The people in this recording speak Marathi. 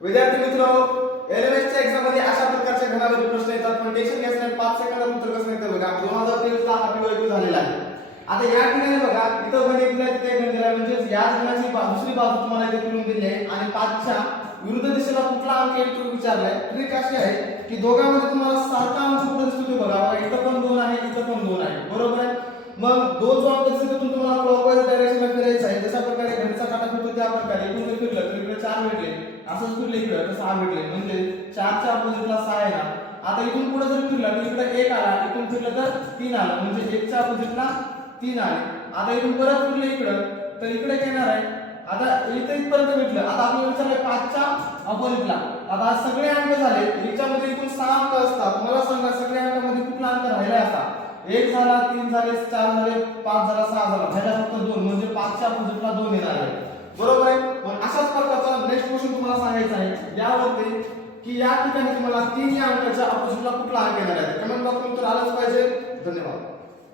विद्यार्थी मित्रांनो, एलएमएसच्या एक्झाम मध्ये अशा प्रकारचे घडामोडी प्रश्न येतात, पण टेन्शन घ्यायचं नाही. 5 सेकंदात उत्तर कसं येतं बघा. 2023 ला हा PYQ झालेला आहे. आता या ठिकाणी बघा, इथं गणित दिलंय, तिथे गणित दिलंय, म्हणजे या गणाची दुसरी बाजू तुम्हाला इथे फिरून दिली आहे आणि 5 च्या विरुद्ध दिशेला कुठला अंक येईल तो विचारलाय. ट्रिक अशी आहे की दोघांमध्ये तुम्हाला सारखा अंक कुठे दिसतो ते बघा. इथं पण 2 आहे, इथं पण 2 आहे, बरोबर आहे. मग दोन जो अंक दिसतो तिथून तुम्हाला क्लॉकवाईज डायरेक्शनला फिरायचं आहे. जशा प्रकारे घडीचा काटा फिरतो त्या प्रकारे इकडून फिरलं तर इकडे 4 भेटले, असंच फिरले इकडे तर 6 भेटले, म्हणजे 4 च्या अपोजिटला 6 आहे ना. आता इथून पुढे जर फिरलं तर इकडे 1 आला, इथून फिरलं तर 3 आलं, म्हणजे 1 च्या अपोजिटला 3 आले. आता इथून परत फिरलं इकडं तर इकडे काय येणार आहे. आता इथे इथपर्यंत भेटलं. आता आपण विचारलं 5 च्या अपोजिटला. आता सगळे अंक झाले, याच्यामध्ये एकूण 6 अंक असतात. मला सांगा सगळ्या अंकामध्ये कुठला अंक राहिला असा. 1 झाला, 3 झाले, 4 झाले, 5 झाला, 6 झाला, राहिला फक्त 2, म्हणजे 5 च्या अपोजिटला 2 येणार आहे, बरोबर आहे. मग अशाच प्रकारचा नेक्स्ट क्वेश्चन तुम्हाला सांगायचा आहे यावरती की या ठिकाणी तुम्हाला 3 या अंकाच्या अपोजिटला कुठला अंक येणार आहे. कमेंट बॉक्समध्ये उत्तर आलंच पाहिजे. धन्यवाद.